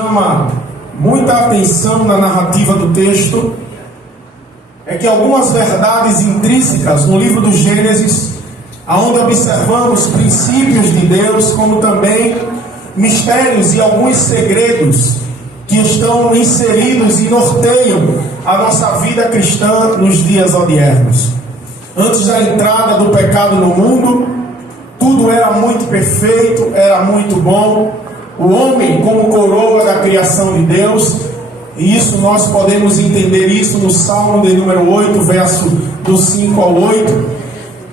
Chama muita atenção na narrativa do texto é que algumas verdades intrínsecas no livro do Gênesis, onde observamos princípios de Deus, como também mistérios e alguns segredos que estão inseridos e norteiam a nossa vida cristã nos dias odiernos. Antes da entrada do pecado no mundo, tudo era muito perfeito, era muito bom. O homem como coroa da criação de Deus, e isso nós podemos entender isso no Salmo de número 8, verso do 5 ao 8,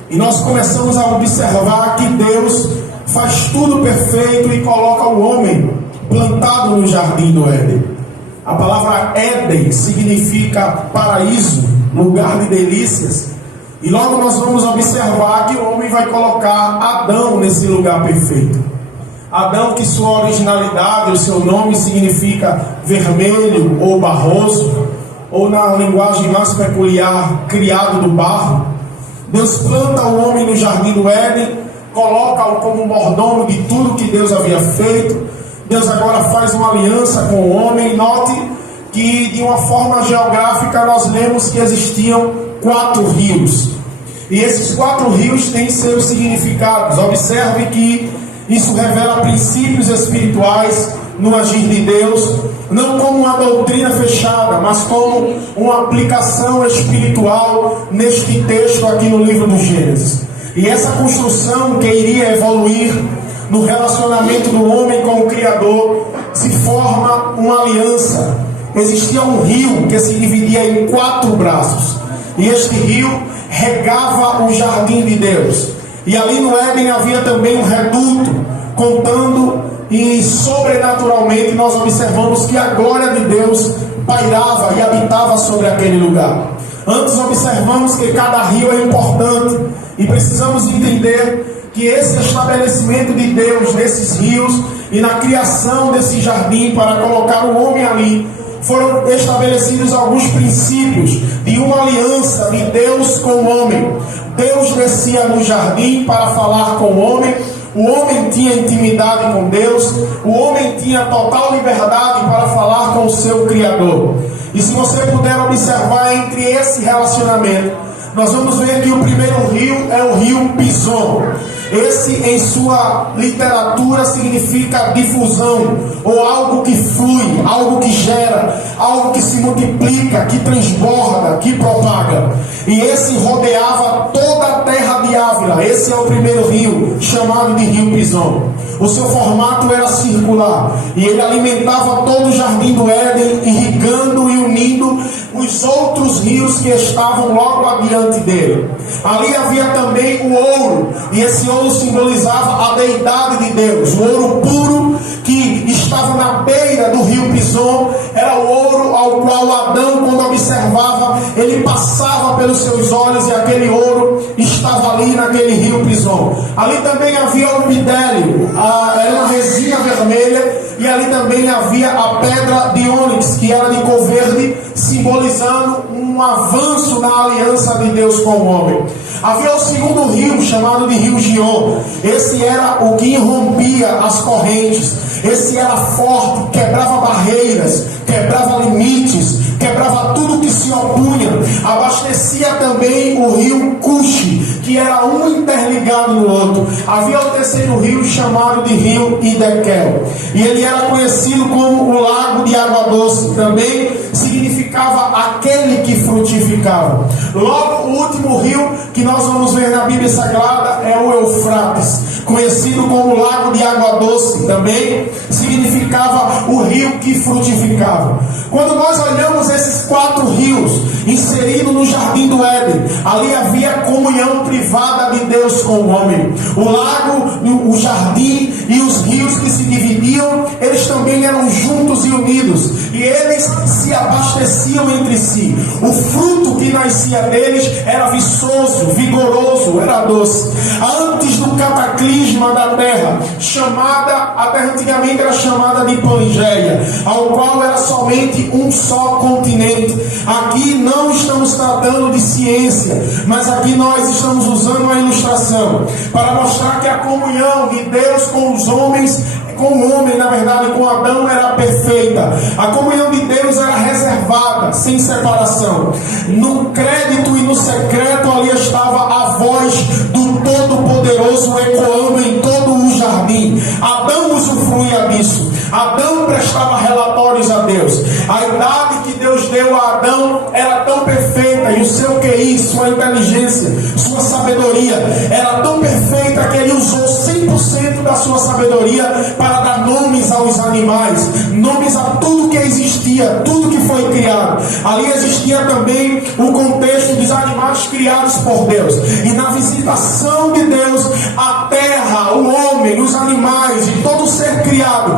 e nós começamos a observar que Deus faz tudo perfeito e coloca o homem plantado no jardim do Éden. A palavra Éden significa paraíso, lugar de delícias, e logo nós vamos observar que o homem vai colocar Adão nesse lugar perfeito. Adão, que sua originalidade, o seu nome significa vermelho ou barroso, ou na linguagem mais peculiar, criado do barro. Deus planta o homem no jardim do Éden, coloca-o como mordomo de tudo que Deus havia feito. Deus agora faz uma aliança com o homem. Note que de uma forma geográfica nós lemos que existiam 4 rios, e esses 4 rios têm seus significados. Observe que isso revela princípios espirituais no agir de Deus, não como uma doutrina fechada, mas como uma aplicação espiritual neste texto aqui no livro do Gênesis. E essa construção que iria evoluir no relacionamento do homem com o Criador se forma uma aliança. Existia um rio que se dividia em 4 braços, e este rio regava o jardim de Deus. E ali no Éden havia também um reduto, contando, e sobrenaturalmente nós observamos que a glória de Deus pairava e habitava sobre aquele lugar. Antes observamos que cada rio é importante, e precisamos entender que esse estabelecimento de Deus nesses rios e na criação desse jardim para colocar o homem ali, foram estabelecidos alguns princípios de uma aliança de Deus com o homem. Deus descia no jardim para falar com o homem tinha intimidade com Deus, o homem tinha total liberdade para falar com o seu Criador. E se você puder observar entre esse relacionamento, nós vamos ver que o primeiro rio é o rio Pison. Esse, em sua literatura, significa difusão, ou algo que flui, algo que gera, algo que se multiplica, que transborda, que propaga. E esse rodeava toda a terra de Ávila. Esse é o primeiro rio, chamado de rio Pison. O seu formato era circular, e ele alimentava todo o jardim do Éden, irrigando e unindo os outros rios que estavam logo adiante dele. Ali havia também o ouro, e esse ouro simbolizava a deidade de Deus. O ouro puro que estava na beira do rio Pison era o ouro ao qual Adão, quando observava, ele passava pelos seus olhos, e aquele ouro estava ali naquele rio Pison. Ali também havia o bidélio, era uma resina vermelha, e ali também havia a pedra de ônix, que era de cor verde, simbolizando um avanço na aliança de Deus com o homem. Havia o segundo rio, chamado de rio Gion. Esse era o que irrompia as correntes. Esse era forte, quebrava barreiras, quebrava limites, quebrava tudo que se opunha. Abastecia também o rio Cuxi, que era um interligado no outro. Havia o terceiro rio, chamado de rio Idekel, e ele era conhecido como o lago de água doce. Também significava aquele que frutificava. Logo, o último rio que nós vamos ver na Bíblia Sagrada é o Eufrates, conhecido como lago de água doce. Também significava o rio que frutificava. Quando nós olhamos esses 4 rios inseridos no jardim do Éden, ali havia comunhão privada de Deus com o homem. O lago, o jardim e os rios que se dividiam, eles também eram juntos e unidos, e eles se abasteciam entre si. O fruto que nascia deles era viçoso, vigoroso, era doce. Antes do cataclisma da terra, a terra antigamente era chamada de Pangeia, ao qual era somente um só continente. Aqui não estamos tratando de ciência, mas aqui nós estamos usando uma ilustração para mostrar que a comunhão de Deus com os homens, com o homem, na verdade, com Adão, era perfeita. A comunhão de Deus era reservada, sem separação. No crédito e no secreto ali estava a voz do Todo-Poderoso ecoando em todo o jardim. Adão usufruía disso. Adão prestava relatórios a Deus. A idade que Deus deu a Adão era tão perfeita, e o seu QI, sua inteligência, sua sabedoria era tão perfeita que ele usou 100% da sua sabedoria para dar nomes aos animais, nomes a tudo que existia, tudo que foi criado. Ali existia também o contexto dos animais criados por Deus, e na visitação de Deus, a terra, o homem, os animais e todo ser criado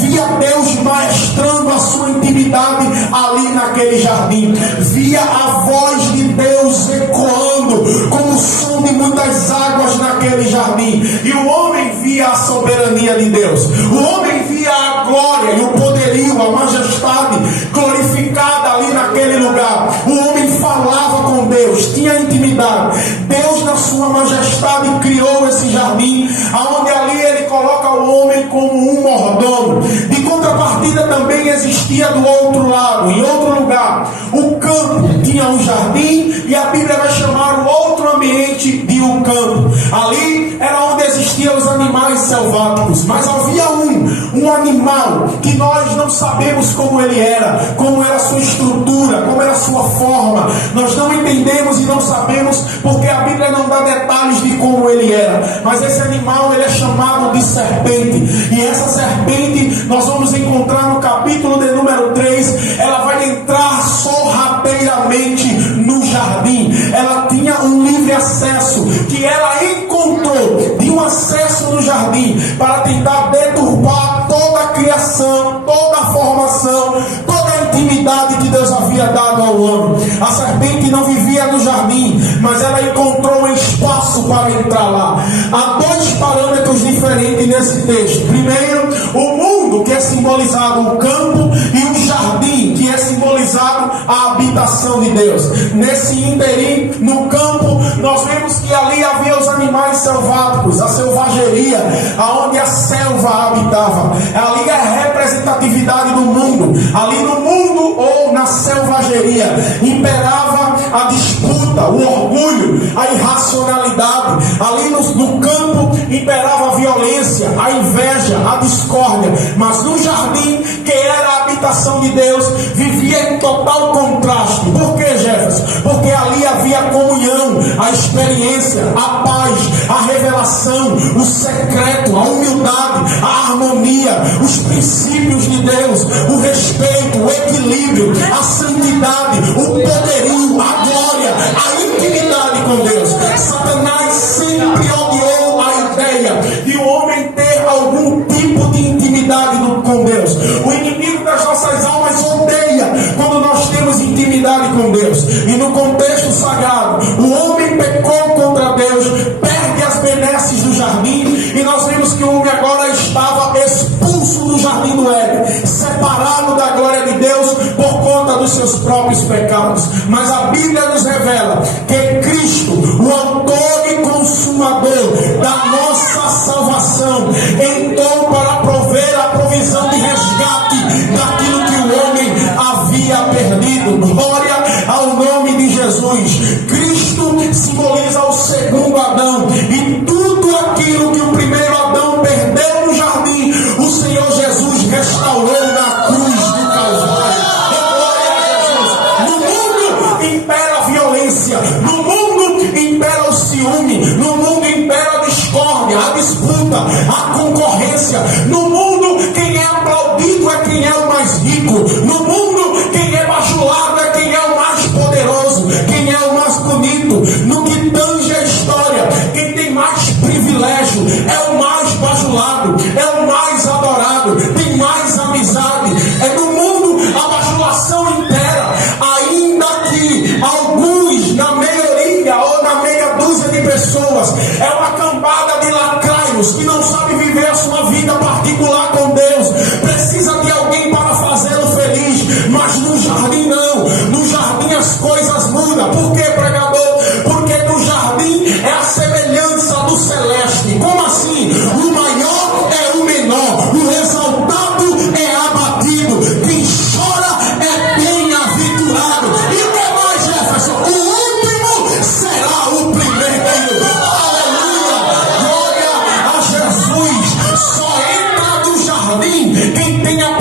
via Deus maestrando a sua intimidade ali naquele jardim. Via a voz de Deus ecoando como o som de muitas águas naquele jardim. E o homem via a soberania de Deus. O homem via a glória e o poderio, a majestade glorificada ali naquele lugar. O homem falava com Deus, tinha intimidade. Deus, na sua majestade, criou esse jardim, aonde ali ele coloca o homem como um mordomo. De contrapartida também existia do outro lado, em outro lugar, o campo tinha um jardim, e a Bíblia vai chamar o outro ambiente de um campo. Ali era onde existiam os animais selváticos, mas havia um animal que nós não sabemos como ele era, como era a sua estrutura, como era a sua forma. Nós não entendemos e não sabemos, porque a Bíblia não dá detalhes de como ele era. Mas esse animal, ele é chamado de serpente. E essa serpente, nós vamos encontrar no capítulo de número 3, ela vai entrar sorrateiramente no jardim. Ela tinha um livre acesso, que ela encontrou de um acesso no jardim, para tentar deturpar toda a criação, toda a formação, toda a intimidade que Deus havia dado ao homem. A serpente não vivia no jardim, mas ela encontrou um espaço para entrar lá. Há dois parâmetros diferentes nesse texto. Primeiro, o mundo, que é simbolizado o campo, e o jardim, que é simbolizado a habitação de Deus. Nesse ínterim, no campo, nós vemos que ali havia os animais selváticos, a selvageria, aonde a selva habitava. Ali é a representatividade do mundo. Ali no mundo, ou na selvageria, imperava a disputa, o orgulho, a irracionalidade. Ali no campo imperava a violência, a inveja, a discórdia. Mas no jardim, que era a habitação de Deus, vivia em total contraste. Por que, Jefferson? Porque ali havia a comunhão, a experiência, a paz, a revelação, o secreto, a humildade, a harmonia, os princípios de Deus, o respeito, o equilíbrio, a santidade, o poderio, a glória, a intimidade com Deus. Satanás sempre odiou a ideia de o homem ter algum tipo de intimidade com Deus. O inimigo das nossas almas odeia quando nós temos intimidade com Deus. E no contexto sagrado, o homem pecou contra Deus, perde as benesses do jardim, e nós vemos que o homem agora estava expulso do jardim do Éden, separado da glória de Deus por conta dos seus próprios pecados. Mas a Bíblia nos revela que Cristo, o autor e consumador da nossa salvação, entrou para prover a provisão de resgate daquilo que o homem havia perdido. Glória ao nome de Jesus. Cristo simboliza o segundo Adão, e tudo aquilo que o primeiro Adão perdeu no jardim, o Senhor Jesus restaurou na cruz do Calvário. Glória a Jesus. No mundo impera a violência, no mundo impera o ciúme, no mundo impera a discórdia, a disputa, a concorrência. No mundo, quem é aplaudido é quem é o mais rico. No mundo, quem é bajulado é quem é o mais poderoso, quem é o mais bonito. No que tange a história, quem tem mais privilégio é o mais bajulado, é o mais adorado, tem mais amizade. É no mundo a bajulação inteira, ainda que alguns, na maioria ou na meia dúzia de pessoas, é uma cambada de lacraios que não sabe viver a sua vida particular com Deus, precisa de alguém para fazê-lo feliz. Mas no jardim não, no jardim as coisas mudam. Por que, pregador? Porque no jardim é a semelhança do celeste. Como assim? O maior é o menor, o exaltado é abatido.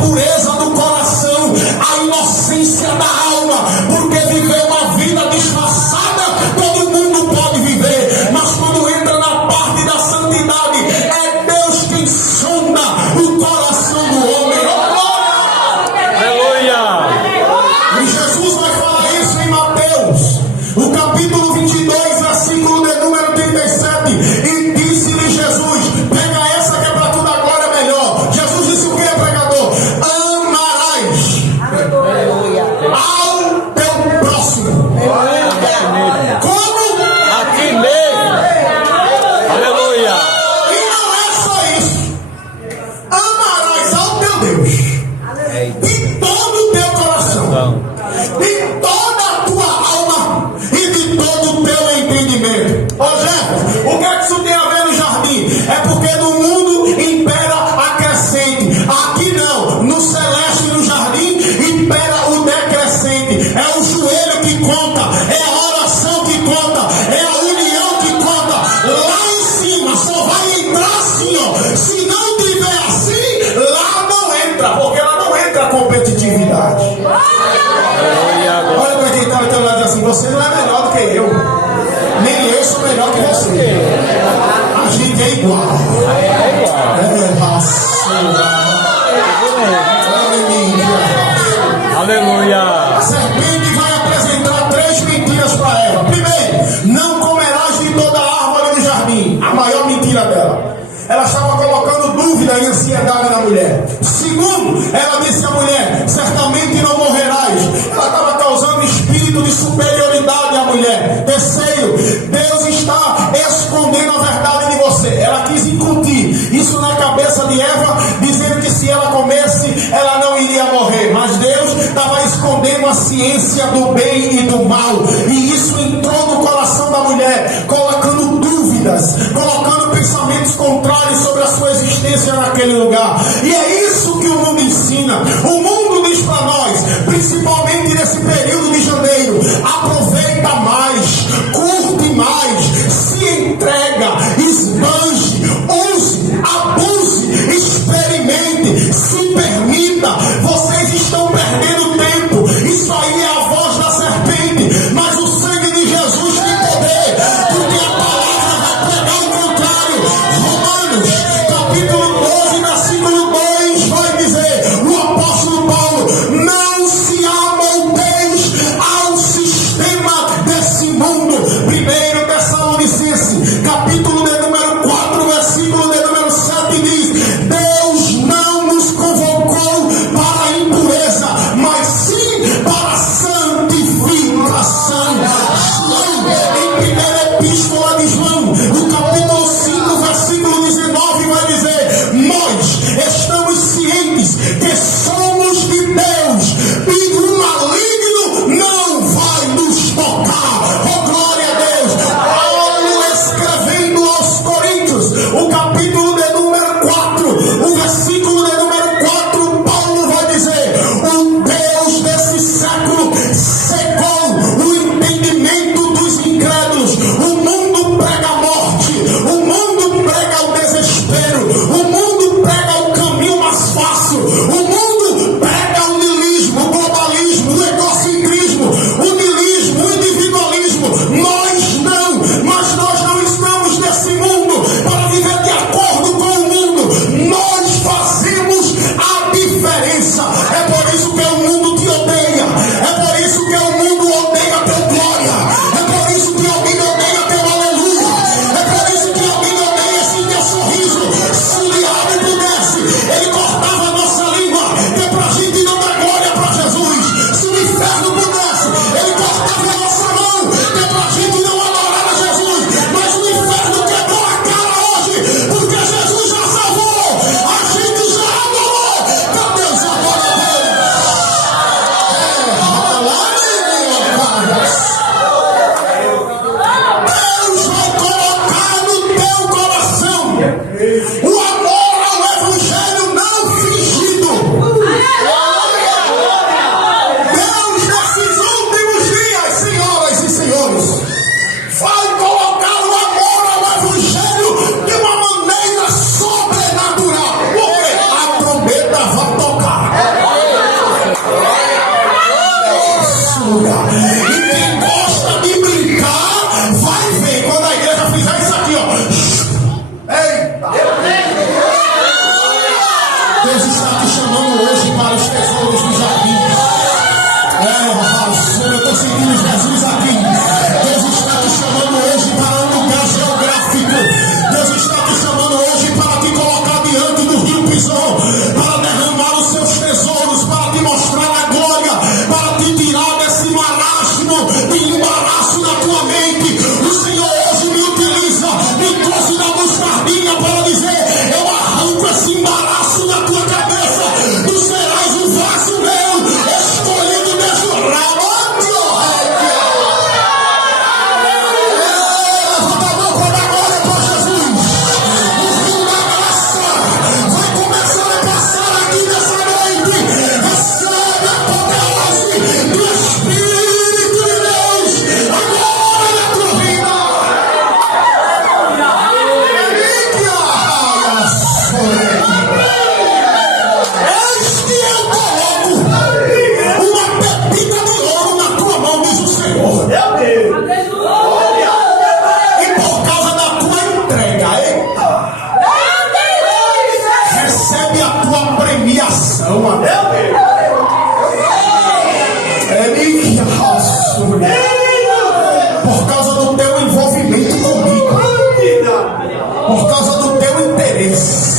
pureza do coração, a inocência da alma, porque viver uma vida disfarçada, todo mundo pode viver, mas quando entra na parte da santidade, é Deus quem sonda o coração do homem. Aleluia! E Jesus vai falar isso em Mateus, o capítulo 22, versículo de número 37, e disse-lhe Jesus, pega essa que é para tu dar glória melhor. Jesus disse o que, pregador? Amarás ao teu próximo. Como? A ti mesmo. Aleluia! E não é só isso. Amarás ao teu Deus de todo o teu coração, de toda a tua alma e de todo o teu entendimento. Ô Jefferson, o que é que isso tem a ver no jardim? É porque no mundo impera a crescente. Aqui não, no celeste e no jardim impera o decrescente. É o joelho que conta, é a oração que conta, é a união que conta. Lá em cima só vai entrar assim, ó. Se não tiver assim, lá não entra, porque lá não entra a competitividade. Olha para quem está ao teu lado assim, você não é melhor do que eu, nem eu sou melhor que você. A gente é igual. Aleluia! A serpente vai apresentar 3 mentiras para Eva. Primeiro, não comerás de toda a árvore do jardim. A maior mentira dela. Ela estava colocando dúvida e ansiedade na mulher. Segundo, ela disse à mulher, certamente não morrerás. Ela estava causando espírito de superioridade à mulher. Terceiro, Deus está escondendo a verdade de você. Ela quis incutir isso na cabeça de Eva, dizendo que se ela comesse, ela não iria morrer. Mas Deus estava escondendo a ciência do bem e do mal. E isso entrou no coração da mulher, colocando dúvidas, colocando pensamentos contrários sobre a sua existência naquele lugar. E é isso que o mundo ensina. O mundo diz para nós, principalmente nesse período de janeiro, aproveita mais, curte mais, se entrega, esbanje, use, abuse, experimente, se permita. Vocês estão perdendo tempo. Isso aí é a voz da serpente, mas o sangue de Jesus tem poder, porque a palavra vai pregar o contrário. Romanos, capítulo 12, versículo 2, vai dizer, o apóstolo Paulo, não se amoldeis ao sistema desse mundo. 1 Tessalonicenses, capítulo de número 4, versículo de número 7, diz, Deus não nos convocou para a impureza, mas sim para a santificação. João, em primeira epístola de João, no capítulo 5, versículo 19, vai dizer, nós estamos cientes que somos de Deus e o maligno não vai nos tocar. Oh, glória a Deus. Paulo escrevendo aos Coríntios, o capítulo de número 4, o versículo de número 4, Paulo vai dizer, o Deus desse século cegou o entendimento dos incrédulos. O mundo prega a morte, o mundo prega o desespero, o mundo prega o caminho mais fácil, o mundo prega o niilismo, o globalismo, o egocentrismo, o niilismo, o individualismo. Nós não, mas nós não estamos nesse mundo para viver de acordo com o mundo. Nós fazemos a diferença. É por isso que o mundo te odeia, é por isso que o mundo odeia teu glória, é por isso que alguém odeia teu aleluia, é por isso que alguém odeia esse teu sorriso. Se o diabo pudesse, ele cortava a nossa língua, que é para a gente não dar glória para Jesus. Se o inferno pudesse, ele cortava a nossa mão, que é para a gente não adorar a Jesus. Mas o inferno quebrou a cara hoje, porque Jesus já salvou, a gente já adorou. Cadê os adoradores? uma pepita de ouro na tua mão, diz o Senhor. E por causa da tua entrega, recebe a tua premiação, por causa do teu envolvimento comigo, por causa do teu interesse,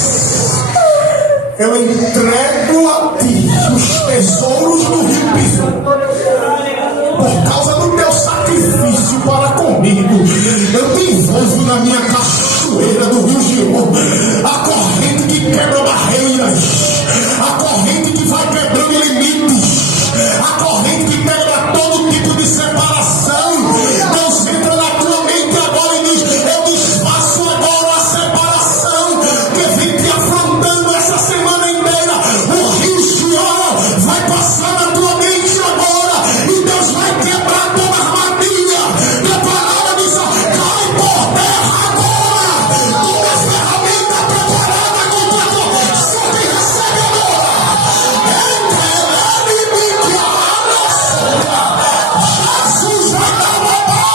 eu entrego a ti os tesouros do rio Pisão. Por causa do teu sacrifício para comigo, eu te envolvo na minha cachoeira do rio Gion, a corrente que quebra barreiras, a corrente que vai quebrando limites, a corrente que quebra todo tipo de separação. Deus entra na tua mente agora e diz: eu desfaço agora a separação que vem te afrontando essa semana inteira. O rio Gion vai passar na tua mente agora e Deus vai quebrar toda a armadilha preparada, diz: cai por terra agora, toda a ferramenta preparada contra tu. Só te recebe agora. Jesus vai dar uma mão.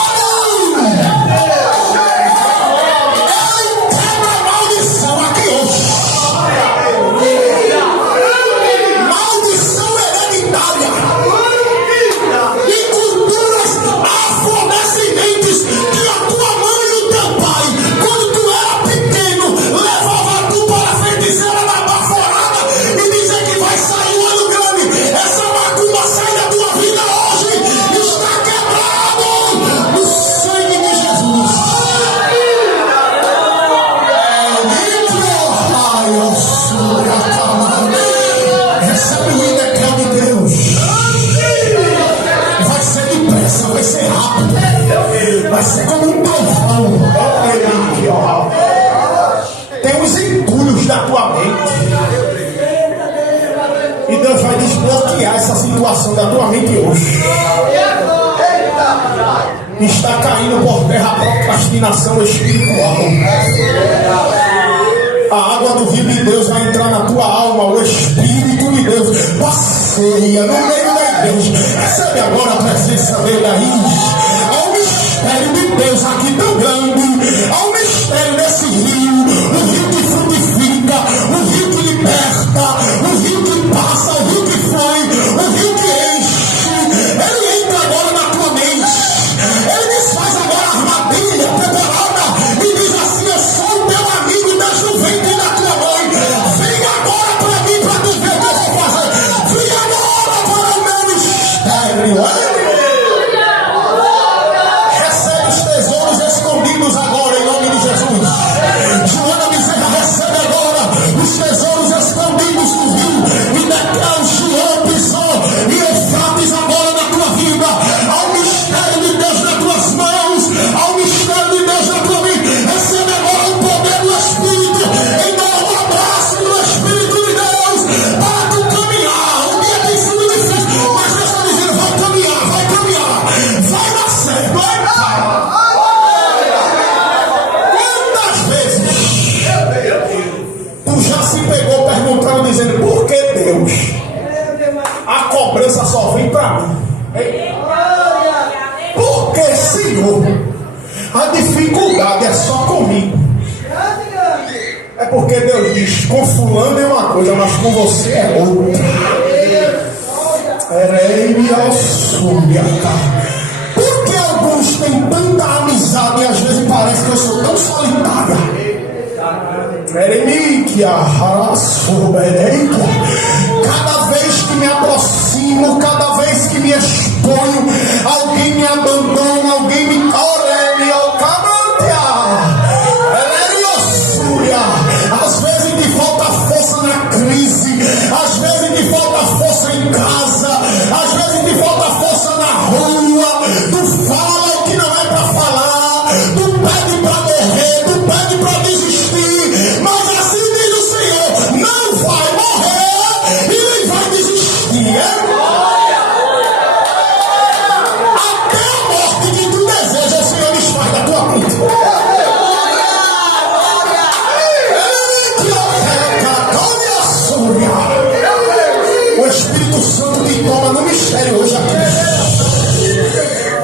Ele quebra a maldição aqui hoje. Maldição hereditária e culturas afrodescendentes que a tua mãe e o teu pai, quando tu era pequeno, levava tu para a feiticeira da baforada e dizer que vai sair um ano grande. Essa macumba sai da tua vida hoje, está quebrado no sangue de Jesus. Recebe o decreto de Deus. Vai ser depressa, vai ser rápido, vai ser como um trovão. Tem os entulhos da tua mente e Deus vai desbloquear essa situação da tua mente hoje. Está caindo por terra a procrastinação espiritual. A água do rio de Deus vai entrar na tua alma. O Espírito de Deus passeia no meio da igreja. Recebe agora a presença dele aí. Há um mistério de Deus aqui tão grande. Há um mistério nesse rio. O rio que frutifica, o rio que liberta, o rio que passa, o rio que flui, o rio que enche. Ele entra agora na tua mente. Ele desfaz agora a armadilha preparada e diz assim: eu sou o teu amigo desde o ventre da tua mãe. Vem agora para mim para tu ver o que eu vou fazer. Vem agora para o meu mistério. Recebe os tesouros escondidos agora em nome de Jesus. Joana Bezerra, recebe agora os tesouros escondidos do rio e declara o Gion, Pisão e Eufrates agora na tua vida. Há um mistério de Deus nas tuas mãos, há um mistério de Deus na tua mente. Recebe agora o poder do Espírito, em dar um abraço do Espírito de Deus para tu caminhar. O dia tem sido difícil, mas Deus está dizendo: vai caminhar, vai dar certo. Quantas vezes tu já se pegou perguntando, dizendo: por que Deus? A cobrança só vem para mim. Por que, Senhor? A dificuldade é só comigo. É porque Deus diz: com fulano é uma coisa, mas com você é outra. Por que alguns têm tanta amizade e às vezes parece que eu sou tão solitária? Cada vez que me aproximo, cada vez que me exponho, alguém me abandona, alguém me às vezes te falta força na crise, às vezes te falta força em casa, às vezes te falta força na rua. Tu fala o que não é para falar, tu pede para morrer, tu pede para desistir, mas assim diz o Senhor: não vai morrer e nem vai desistir. Espírito Santo te toma no mistério hoje aqui.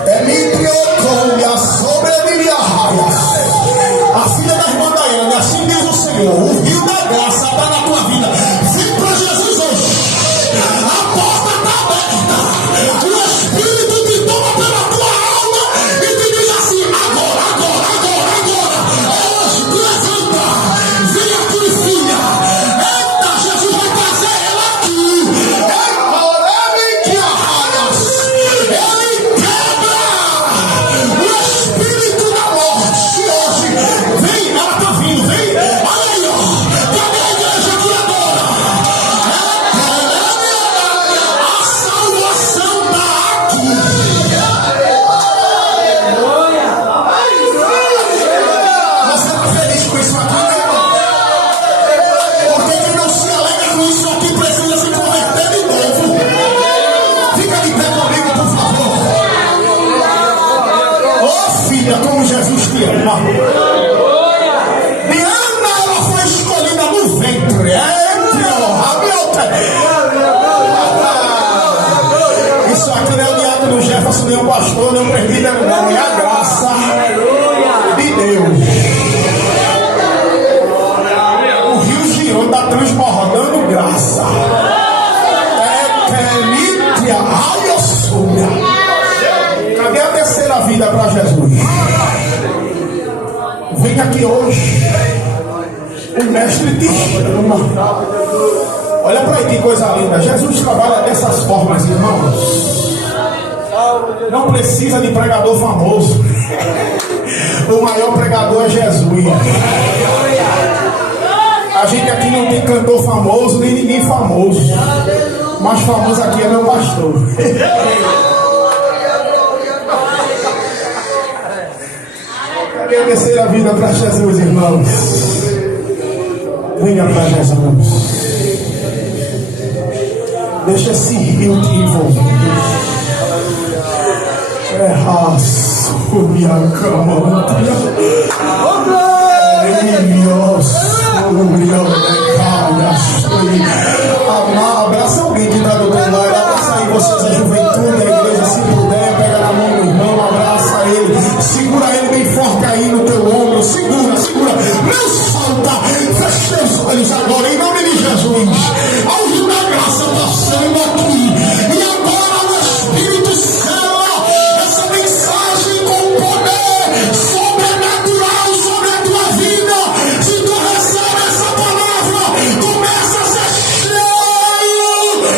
É mitriocônia sobre a raia. A filha da irmã Daiane, assim diz o Senhor, o rio da graça está na tua vida. Vem para Jesus hoje. A porta está aberta. O Espírito te toma pela tua alma e te diz assim: agora. Hoje, levanta. Vem aqui, filha. Eita, Jesus vai trazer ela aqui. Ele quebra o espírito da morte hoje. Vem, ela está vindo, vem. Olha aí, ó. Cadê a igreja aqui agora? A salvação está aqui. Você está feliz com isso aqui, né? Porque quem não se alegra com isso aqui precisa se converter de novo. Fica de pé comigo, por favor. Ô filha, como Jesus te ama. Diana, ela foi escolhida no ventre. Isso aqui não é o diabo do Jefferson, nem o pastor, nem o presbítero, não. É a graça de Deus. O rio girou, está transbordando graça. Cadê a terceira vida para Jesus? Vem aqui hoje. O mestre te chama. Olha para aí que coisa linda. Jesus trabalha dessas formas, irmãos. Não precisa de pregador famoso. O maior pregador é Jesus. A gente aqui não tem cantor famoso, nem ninguém famoso. Mais famoso aqui é meu pastor. Cadê a terceira vida para Jesus, irmãos? Venha para Jesus. Deixa esse rio te envolver. É raço, minha cama. Abraça alguém que está do teu lado. Abraça aí vocês, a juventude, a igreja, se puder, pega na mão do irmão, abraça ele, segura ele bem forte aí no teu ombro, segura, não solta, fecha teus olhos agora, em nome de Jesus. Ao rio da graça passando aqui, e agora o Espírito sela essa mensagem com poder sobrenatural sobre a tua vida. Se tu recebe essa palavra, começa a ser cheio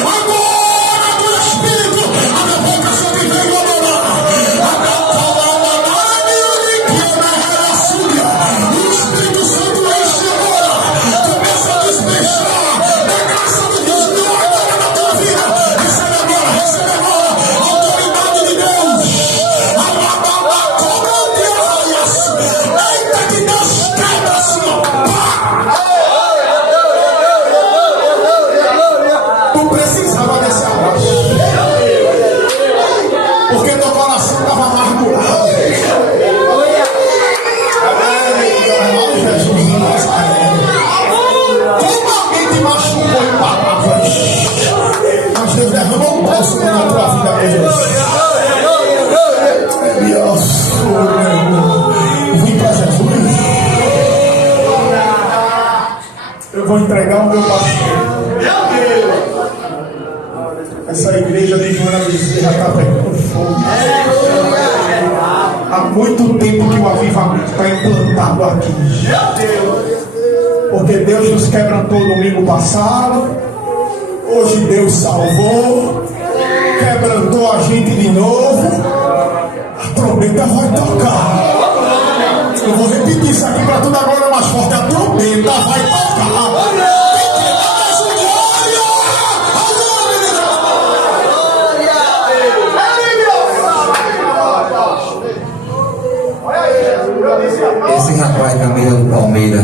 agora do Espírito. Abre a boca, só que vem adorar. Abre a palavra, o Espírito Santo enche agora. Começa a despejar da graça de Deus agora na tua vida. Recebe agora, autoridade de Deus. Eita, que Deus quebra assim, ó. Tu precisava desse abraço, porque teu coração estava amargurado. Jesus de Nazaré. Como alguém te machucou em palavras, mas Deus derramou um bálsamo na tua vida hoje. Vim para Jesus. Eu vou entregar o meu pastor. Essa igreja de Joana Bezerra está pegando fogo. Há muito tempo que o avivamento está implantado aqui. Porque Deus nos quebrantou domingo passado. Hoje Deus salvou. Quebrantou a gente de novo. A trombeta vai tocar. Eu vou repetir isso aqui para tudo agora mais forte. A trombeta vai tocar. Esse rapaz, Camila do Palmeira,